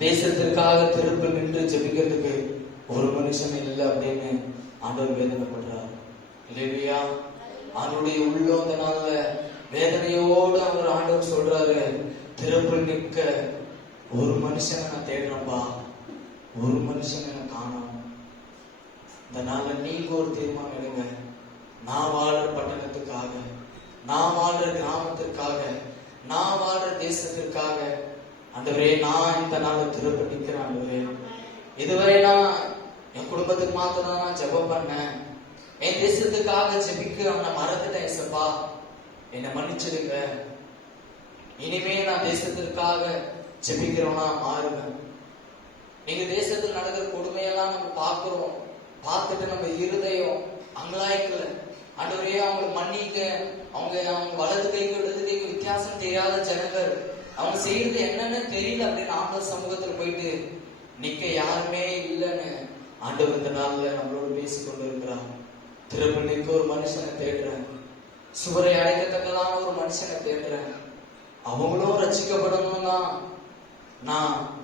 தேசத்திற்காக திருப்பி நின்று ஜெபிக்கிறதுக்கு ஒரு மனுஷன் இல்லை அப்படின்னு ஆண்டவர் வேதனைப்படுறார். இல்லையா? அவருடைய உள்ளோந்த நாள்ல வேதனையோடு அவர் ஆண்டவர் சொல்றாரு திருப்பி நிற்க. ஒரு மனுஷனை நான் தேடுறேன்பா ஒரு மனுஷனை நான் காணும். இந்த நாள்ல நீங்க ஒரு தீர்மானம் எடுங்க. நான் வாழ்ற பட்டணத்துக்காக நான் வாழ்ற கிராமத்திற்காக நான் வாழ்ற தேசத்திற்காக ஆண்டவரே நான் இந்த நாளை திரும்ப நிக்கிறேன் ஆண்டவரே. இதுவரை நான் என் குடும்பத்துக்கு மாத்திரம் தான் நான் ஜெபம் பண்ணேன். என் தேசத்துக்காக ஜெபிக்க அவனை மறந்துட்டேன் சப்பா என்னை மன்னிச்சிருங்க. இனிமே நான் தேசத்திற்காக ஜெபிக்கிறவனா மாறுவேன். எங்க தேசத்தில் நடக்கிற கொடுமையெல்லாம் நம்ம பார்க்கிறோம். பார்த்துட்டு நம்ம இருதயம் அங்கலாய்க்கல. ஆண்டவரே அவங்களை மன்னிக்க அவங்க அவங்க வலது கைக்கு இடது கைக்கு வித்தியாசம் தெரியாத ஜனங்கள். அவங்க செய்யறது என்னன்னு தெரியல. அப்படின்னு ஆண்டவர் சமூகத்துல போயிட்டு நிக்க யாருமே இல்லைன்னு ஆண்டவர் இந்த நாள்ல நம்மளோட பேசி கொண்டு இருக்கிறான் திரும்ப நிற்க ஒரு மனுஷனை தேடுறேன். சுவரை அடைக்கத்தக்கதான ஒரு மனுஷனை தேடுறேன். அவங்களும் ரட்சிக்கப்படணும்னா நான்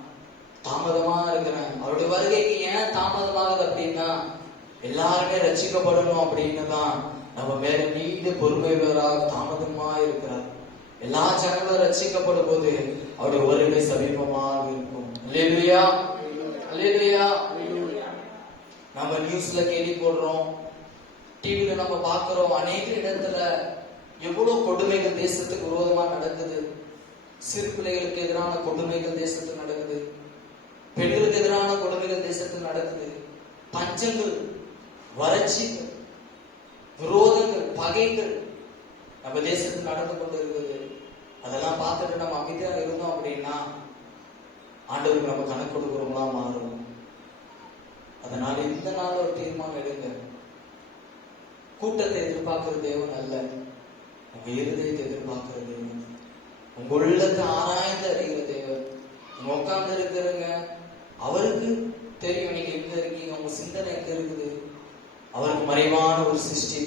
தாமதமா இருக்கிறேன். அவருடைய வருகைக்கு ஏன் தாமதமாகுது அப்படின்னா எல்லாருமே ரசிக்கப்படணும் அப்படின்னு தான். நம்ம மேல நீண்ட பொறுமைவராக தாமதமா இருக்கிறார். எல்லா ஜனங்களும் ரட்சிக்கப்படும் போது அவருடைய வருகை சமீபமாக இருக்கும். அல்லேலூயா அல்லேலூயா நம்ம நியூஸ்ல கேள்வி போடுறோம். டிவில நம்ம பார்க்கிறோம். அநேக இடத்துல எவ்வளவு கொடுமைகள் தேசத்துக்கு விரோதமா நடக்குது. சிறு பிள்ளைகளுக்கு எதிரான கொடுமைகள் தேசத்துக்கு நடக்குது. பெண்களுக்கு எதிரான கொடுமைகள் தேசத்தில் நடக்குது. பஞ்சங்கள் வறட்சிகள் விரோதங்கள் பகைகள் நம்ம தேசத்தில் நடந்து கொண்டு இருக்குது நம்ம அமைதியா இருந்தோம் அப்படின்னா ஆண்டவருக்கு நம்ம கணக்கு கொடுக்குறவங்களா மாறும். அதனால இந்த நாள் ஒரு தீர்மானம் எடுங்க. கூட்டத்தை எதிர்பார்க்கிற தேவன் அல்ல. உங்க இருதயத்தை எதிர்பார்க்கிற தேவன். உங்க உள்ளத்தை ஆராய்ந்து அறிகிற தேவன். நீங்க உட்கார்ந்து இருக்கிறங்க அவருக்கு தெரியும் நீங்க எங்க இருக்கீங்க உங்க சிந்தனை எங்க இருக்குது. அவருக்கு மறைவான ஒரு சிருஷ்டி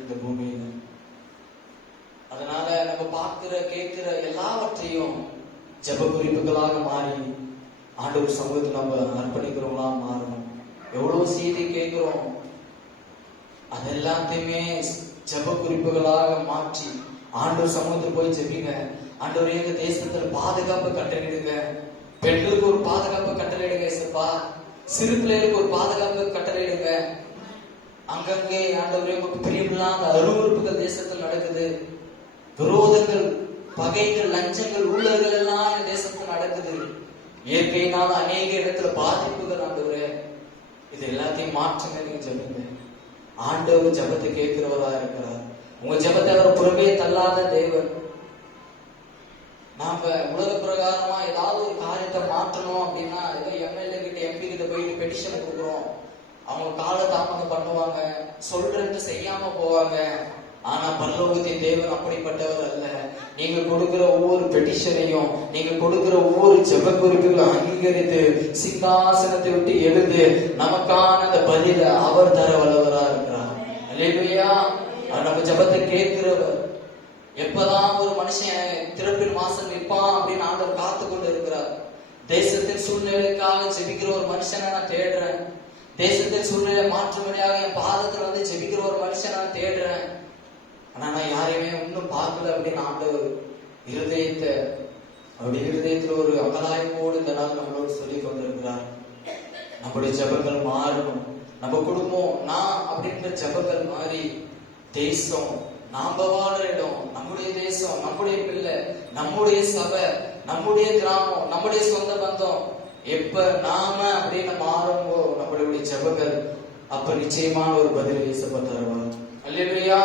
இந்த பூமியில. அதனால நம்ம பார்க்கிற கேட்கிற எல்லாவற்றையும் ஜெப குறிப்புகளாக மாறி ஆண்டவர் சமூகத்தில் நம்ம அர்ப்பணிக்கிறவங்களா மாறணும். எவ்வளவு செய்தி கேட்கிறோம் அது எல்லாத்தையுமே ஜெப குறிப்புகளாக மாற்றி ஆண்டவர் சமூகத்தில் போய் ஜெபிங்க. ஆண்டவர் எங்க தேசத்துல பாதுகாப்பு கட்டளையிடுங்க. பெண்களுக்கு ஒரு பாதுகாப்பு கட்டளையிடுங்க இசப்பா. சிறு பிள்ளைகளுக்கு ஒரு பாதுகாப்பு கட்டளையிடுங்க. அங்கங்கே ஆண்டவரே உங்களுக்கு பிரியமில்லாத அருவறுப்புகள் தேசத்தில் நடக்குது. விரோதங்கள் பகைகள் லஞ்சங்கள் ஊழல்கள் எல்லாம் இந்த தேசத்துல நடக்குது. இயற்கையினால அநேக இடத்துல பாதிப்புகள் ஆண்டவரே. இது எல்லாத்தையும் மாற்றுங்க நீங்க ஜெபிங்க. ஆண்டவர் ஜெபத்தை கேட்கிறவரா இருக்கிறார். உங்க ஜெபத்தை அவர் புறமே தள்ளாத தேவன். நாம உலக பிரகாரமா ஏதாவது ஒரு காரியத்தை மாற்றணும் அப்படின்னா ஏதோ எம்எல்ஏ கிட்ட எம்பி கிட்ட போயிட்டு பெட்டிஷன் கொடுக்குறோம். அவங்க கால தாமதம் பண்ணுவாங்க சொல்றது செய்யாம போவாங்க. ஆனா பரலோகத்தின் தேவன் அப்படிப்பட்டவர் அல்ல. நீங்க கொடுக்கிற ஒவ்வொரு பெட்டிஷனையும் நீங்க கொடுக்கிற ஒவ்வொரு ஜெப குறிப்புகளும் அங்கீகரித்து சிங்காசனத்தை விட்டு எழுந்து நமக்கான அந்த பதில அவர் தர வல்லவரா இருக்கிறார். அல்லேலூயா. நம்ம ஜபத்தை கேட்கிறவர். எப்பதான் ஒரு மனுஷன் திறப்பின் மாசம் நிற்பான் அப்படின்னு ஆண்டவர் காத்து கொண்டு இருக்கிறார் தேசத்தின் சூழ்நிலைக்காக ஜெபிக்கிற ஒரு மனுஷனை நான் தேடுறேன். தேசத்தின் சூழ்நிலை மாற்றும்படியாக என் பாதத்துல வந்து ஜெபிக்கிற ஒரு மனுஷனை நான் தேடுறேன். ஆனா நான் யாரையுமே இன்னும் பார்க்கல அப்படின்னு ஆண்டவர் இருதயத்தை அப்படி இருதயத்துல ஒரு அகலாய்ப்போடு இந்த நாள் நம்மளோடு சொல்லி கொண்டிருக்கிறார். நம்முடைய ஜெபங்கள் மாறணும். நம்ம குடும்பம் நான் அப்படின்ற ஜபங்கள் மாறி தேசம் நாம வாழ்ற இடம் நம்முடைய தேசம் நம்முடைய பிள்ளை நம்முடைய சபை நம்முடைய கிராமம் நம்முடைய சொந்த பந்தம். எப்ப நாம அப்படின்னு மாறும்போ நம்மளுடைய ஜெபங்கள் அப்ப நிச்சயமான ஒரு பதில் இயேசப்ப தருவார் அல்லேலூயா